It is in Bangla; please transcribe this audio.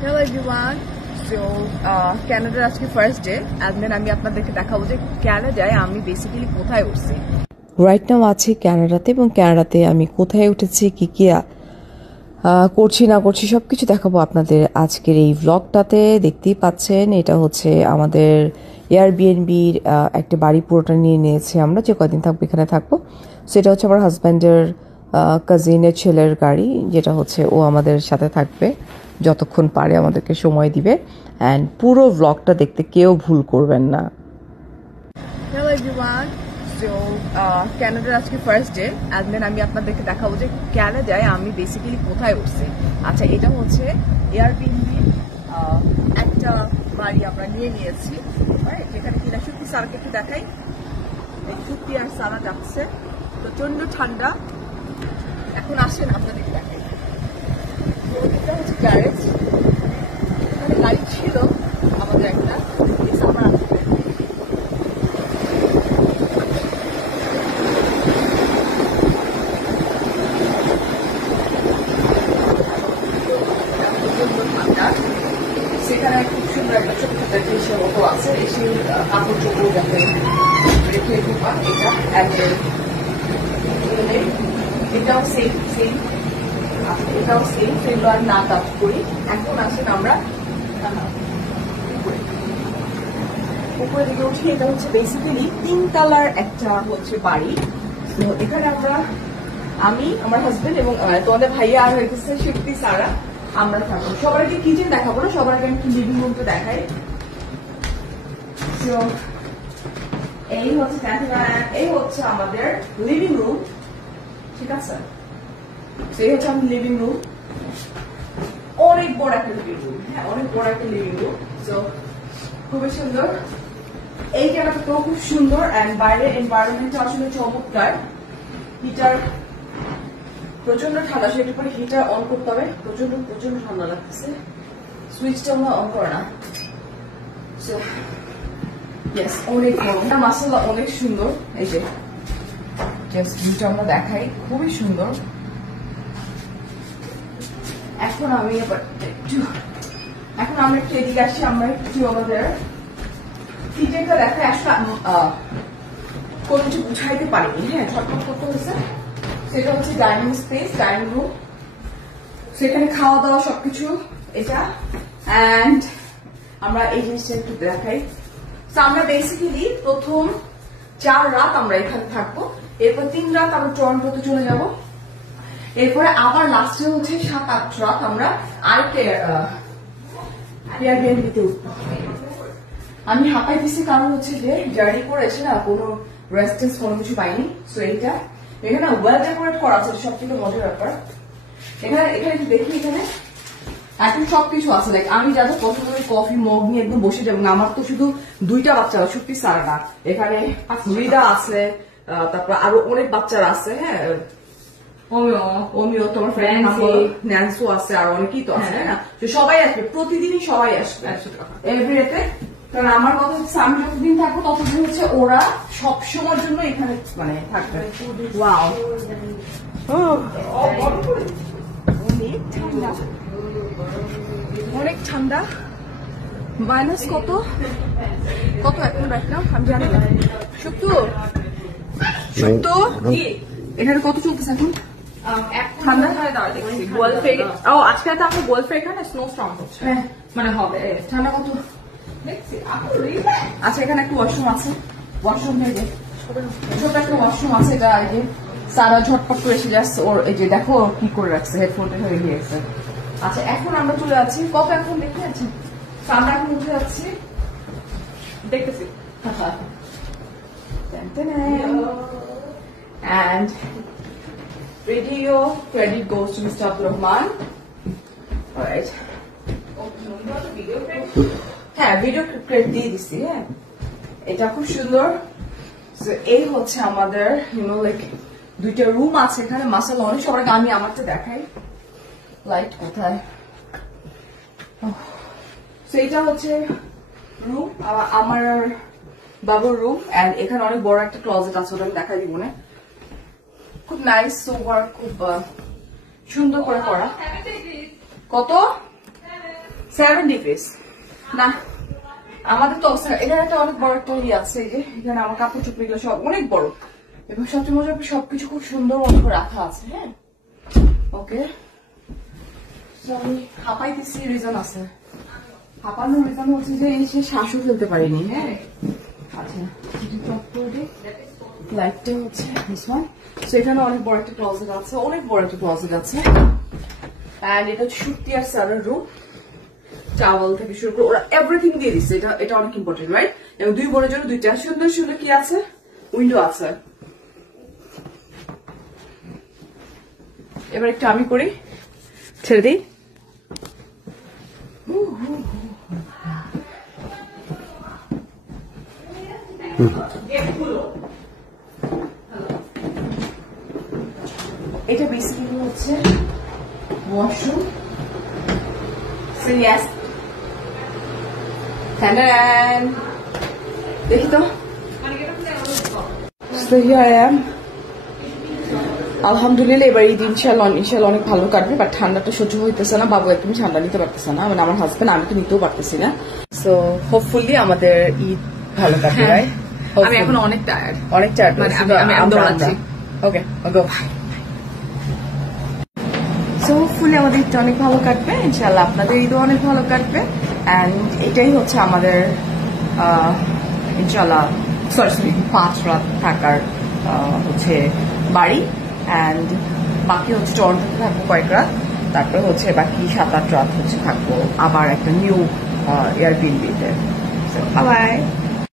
Hello everyone. So Canada আজকে ফার্স্ট ডে and then আমি আপনাদেরকে দেখাবো যে কানাডায় আমি বেসিক্যালি কোথায় উঠছি। রাইট নাও আছি কানাডাতে এবং কানাডাতে আমি কোথায় উঠেছি কি কি করছি না করছি সবকিছু দেখাবো আপনাদের আজকের এই ভ্লগটাতে। দেখতেই পাচ্ছেন এটা হচ্ছে আমাদের এয়ারবিএনবির একটা বাড়ি পুরোটা নিয়ে নিয়েছি আমরা, যে কদিন থাকবো এখানে থাকবো। সেটা হচ্ছে আমার হাজব্যান্ডের কাজিনের ছেলের গাড়ি, যেটা হচ্ছে ও আমাদের সাথে থাকবে যতক্ষণ পারে, আমাদেরকে সময় দিবে। অ্যান্ড পুরো ভ্লগটা দেখতে কেউ ভুল করবেন না। Hello everyone. So কানাডার আজকে ফার্স্ট ডে and then আমি আপনাদেরকে দেখাবো যে কানাডায় আমি বেসিক্যালি কোথায় উঠছি। আচ্ছা, এটা হচ্ছে এয়ারবিএনবির একটা বাড়ি আমরা নিয়ে নিয়েছি, যেখানে কিনা সত্যি সারাকে একটু দেখাই। সত্যি আর সারা যাচ্ছে, প্রচন্ড ঠান্ডা। এখন আসেন আপনাদেরকে দেখাই। এটা হচ্ছে গ্যারেজ, এখানে গাড়ি ছিল আমাদের একটা, সামার আসবে। সেখানে খুব সুন্দর একটা ছোট ছোট জিনিসের মতো আছে, এসে কাপড় চোপড় যাতে রেখে এটা এটাও সেম সেম, এটাও সেম, সেগুলো আর না কাজ করি। এখন আসেন আমরা উপরে দিকে উঠি। এটা হচ্ছে বেসিক্যালি 3 তলার একটা হচ্ছে বাড়ি। তো এখানে আমি আমার হাজবেন্ড এবং তোমাদের ভাইয়া আর হয়েছে শিফটি সারা, আমরা থাকবো। সবার আগে কিচেন দেখাবো না, সবার আগে আমি লিভিং রুমটা দেখাই। তো এই হচ্ছে আমাদের লিভিং রুম, ঠিক আছে? এই হচ্ছে আমাদের লিভিং রুম, অনেক বড় একটা লিভিং রুম। হ্যাঁ, অনেক বড় একটা লিভিং রুম। তো খুবই সুন্দর, এই জায়গাটাও খুব সুন্দর। অ্যান্ড বাইরের এনভায়রনমেন্টটা আসলে চমৎকার। হিটার প্রচন্ড ঠান্ডা, সেটা পরে হিটার অন করতে হবে, প্রচন্ড প্রচন্ড ঠান্ডা লাগতেছে। সুইচটা আমরা অন করে না। অনেক মাসাল্লাহ অনেক সুন্দর। এই যে জাস্ট ভিউটা আমরা দেখাই, খুবই সুন্দর। এখন আমরা একটু এদিকে আসি, আমরা একটু আমাদের কিচেনটা দেখাই। আসলে কোনো কিছু বুঝাইতে পারিনি, হ্যাঁ, ছটফট করতে হয়েছে। সেটা হচ্ছে ডাইনিং স্পেস, ডাইনিং রুম, সেখানে খাওয়া দাওয়া সবকিছু এটা। অ্যান্ড আমরা এই জিনিসটা একটু দেখাই। আমরা বেসিক্যালি প্রথম 4 রাত আমরা এখানে থাকবো, এরপর 3 রাত আমরা টরন্টোতে চলে যাব, এরপরে আবার লাস্টে হচ্ছে 7-8 রাত আমরা আরেকটা এয়ারবিএনবিতে উঠবো। আমি হাঁপাই দিচ্ছি কারণ হচ্ছে যে জার্নি করেছে না, কোনো রেস্টেন্স কোনো কিছু পাইনি। সো এইটা এখানে ওয়েল ডেকোরেট করা আছে, সব থেকে মজার ব্যাপার। এখানে দেখি, এখানে এখন সবকিছু আছে। লাইক আমি যাদের পছন্দ করি কফি মগ নিয়ে একদম বসে যাবো না। আমার তো শুধু 2টা বাচ্চা, সত্যি সারাটা এখানে রিদা আছে, তারপর আরো অনেক বাচ্চারা আছে। হ্যাঁ, অমিও তোমার ফ্রেন্ড ন্যান্সও আছে, আর অনেকেই তো আছে, না? সবাই আসবে, প্রতিদিনই সবাই আসবে এভরিডেতে। কারণ আমার কথা হচ্ছে আমি যতদিন থাকবো ততদিন হচ্ছে ওরা সবসময়ের জন্য এখানে মানে থাকবে। ওয়াও, অনেক ঠান্ডা। মাইনাস কত এখন রাইট নাও আমি জানি না। সত্য এখানে কত চলতেছে এখন? ঠান্ডা আজকে তো আমরা বলফে এখানে স্নো স্টর্ম হচ্ছে, মানে হবে ঠান্ডা কত। আচ্ছা, এখানে একটা ওয়াশরুম আছে, ওয়াশরুম থেকে ছোট একটা ওয়াশরুম আছে। এটা এই যে সারা ঝটপট করে এসে যাচ্ছে ওর, এই যে দেখো কি করে রাখছে, হেডফোনটা হয়ে গিয়েছে। আচ্ছা, এখন আমরা চলে যাচ্ছি কত, এখন দেখে যাচ্ছি, আমরা এখন উঠে যাচ্ছি, দেখতেছি। And video credit goes to Mr. Abdul Rahman. Alright. হ্যাঁ, ভিডিও ক্রেডিট দিয়ে দিচ্ছি। হ্যাঁ, এটা খুব সুন্দর। এই হচ্ছে আমাদের লাইক 2টা রুম আছে এখানে, মাসাল্লাহ অনেক। সবার আগে আমি আমারটা দেখাই, লাইট কোথায়। এইটা হচ্ছে রুম, আমার বাবুর রুম। এন্ড এখানে অনেক বড় একটা ক্লোজেট আছে, ওটা আমি দেখাই দিব না। খুব নাইস সোফার, খুব সুন্দর করে করা। কত 70 পিস না আমাদের তো এখানে একটা অনেক বড় একটা ইয়ে আছে, এই যে এখানে আমার কাপড় চোপড় এগুলো সব অনেক বড় এবং সবচেয়ে মজার সবকিছু খুব সুন্দর মতো করে রাখা আছে। হ্যাঁ ওকে, আমি হাঁপাইতেছি, রিজন আছে। হাঁপানোর রিজন হচ্ছে যে এই সে শ্বাসও ফেলতে পারিনি। হ্যাঁ আচ্ছা, লাইটটা হচ্ছে এখানে অনেক বড় একটা ক্লোজেট আছে, অনেক বড় একটা ক্লোজেট আছে। এন্ড এটা হচ্ছে সুতি আর সারার রুম, চাওয়াল থেকে শুরু করে ওরা এভরিথিং দিয়ে দিচ্ছে। এটা অনেক ইম্পর্টেন্ট, রাইট? এবং 2 বোনের জন্য 2টা সুন্দর সুন্দর কি আছে, উইন্ডো আছে। এবার একটু আমি করি, ছেড়ে দিই। এটা বেসিক্যালি হচ্ছে ওয়াশরুম। So yes, দেখি তো। So here I am. আলহামদুলিল্লাহ এবার ঈদ ইনশাল্লাহ অনেক ভালো কাটবে, বাট ঠান্ডাটা সহ্য হইতেছে না, বাবু একদমই ঠান্ডা নিতে পারতেছে না, মানে আমার হাজবেন্ড, আমি তো নিতেও পারতেছি না। সো হোপফুলি আমাদের ঈদ ভালো কাটবে, রাইট? আমি এখন অনেক টায়ার্ড, মানে আমি দৌড়াচ্ছি। ওকে গো। সো হোপফুলি আমাদের ঈদটা অনেক ভালো কাটবে, ইনশাল্লাহ আপনাদের ঈদও অনেক ভালো কাটবে। অ্যান্ড এটাই হচ্ছে আমাদের ইনশাল্লাহ 5 রাত থাকার হচ্ছে বাড়ি। অ্যান্ড বাকি হচ্ছে টরন্টোতে থাকবো কয়েক রাত, তারপরে হচ্ছে বাকি 7-8 রাত হচ্ছে থাকবো আবার একটা নিউ এয়ারবিএনবিতে। Bye bye.